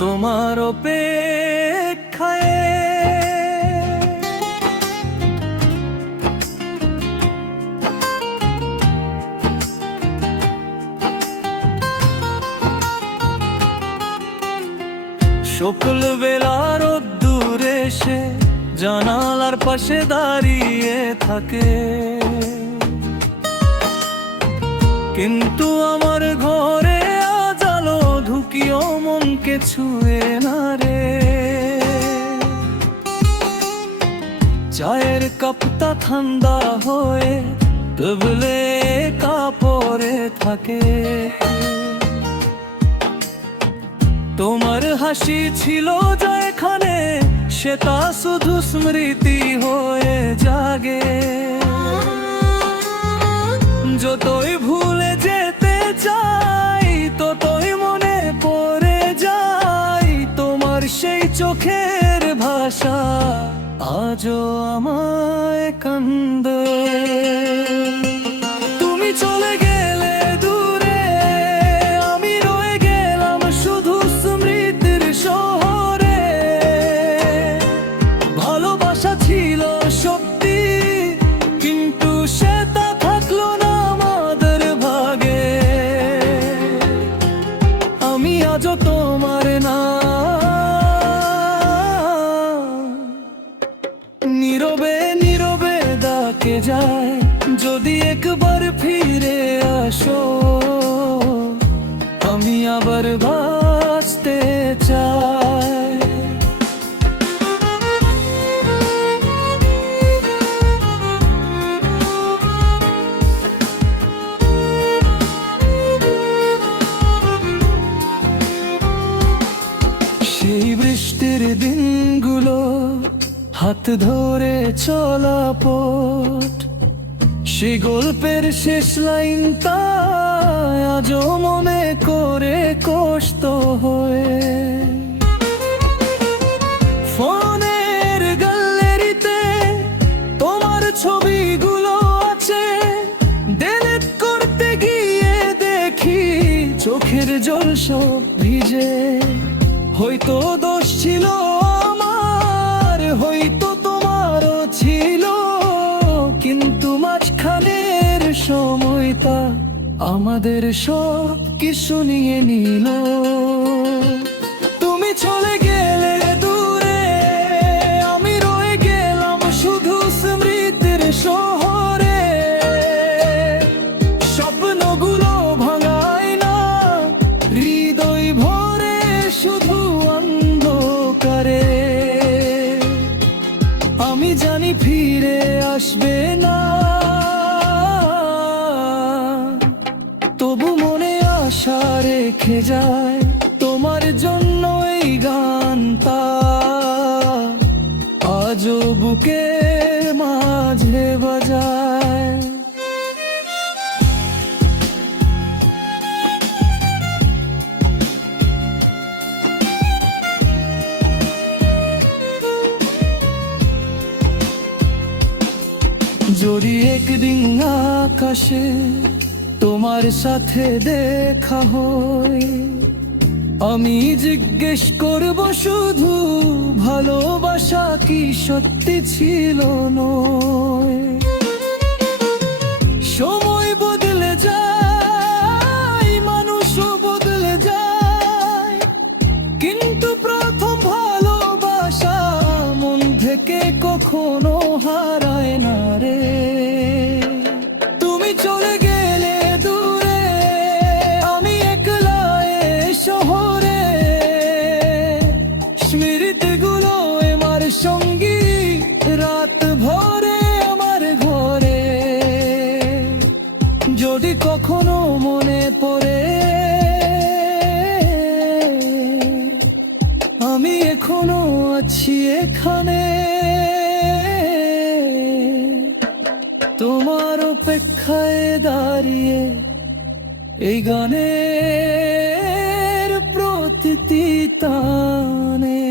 তোমার অপেক্ষায়। সকাল বেলা রোদ্দুর এসে জানালার পাশে দাঁড়িয়ে থাকে, কিন্তু আমার ঘরে আজ আলো ঢুকিও মনকে ছুঁয়ে না রে। চায়ের কাপটা ঠান্ডা হয়ে টেবিলে কাপড়ে থাকে। তোমার হাসি ছিল যা এখানে, সেটা শুধু স্মৃতি হয়ে জাগে। যতই ভুলে যেতে চাই, ততই মনে পড়ে যায় তোমার সেই চোখের ভাষা, আজও আমায় কান্দে। তুমি চলে গেলে দূরে, আমি রয়ে গেলাম শুধু স্মৃতির শহরে। ভালোবাসা ছিল সত্যি, কিন্তু সেটা থাকলো না আমাদের ভাগে। আমি আজও তোমার না, নীরবে নীরবে ডাকে যায়, যদি একবার ফিরে আসো, আমি আবার বাঁচতে চাই। সেই বৃষ্টির দিনগুলো, হাত ধরে চলা পথ, সে গল্পের শেষ লাইনটা আজও মনে করে কষ্ট হয়ে। ফোনের গ্যালারিতে তোমার ছবিগুলো আছে, ডিলিট করতে গিয়ে দেখি চোখের জল সব ভিজে। হয়তো দোষ ছিল আমার, হয়তো তোমারও ছিল, কিন্তু মাঝখানের সময়টা আমাদের সব কিছু নিয়ে নিল। তুমি চলে গেলে দূরে, আমি রয়ে গেলাম শুধু স্মৃতির শহরে। স্বপ্নগুলো ভাঙায় না, হৃদয় ভরে শুধু অন্ধকারে। আমি জানি ফিরে আসবে না, তবু মনে আশা রেখে যায় তোমার জন্য এই গানটা, আজও বুকের মাঝে বাজায়। যদি একদিন আকাশে তোমার সাথে দেখা হয়, আমি জিজ্ঞেস করব শুধু ভালোবাসা কি সত্যি ছিল নয়। সময় বদলে যায়, মানুষও বদলে যায়, কিন্তু প্রথম ভালোবাসা মন থেকে কখনো হারায় না রে। তুমি চলে গেলে দূরে, আমি একলা এই শহরে। স্মৃতিগুলো আমার সঙ্গী, রাত ভরে আমার ঘরে। যদি কখনো মনে পড়ে, আমি এখনো আছি এখানে, তোমার অপেক্ষায় দাঁড়িয়ে এই গানের প্রতিটি টানে।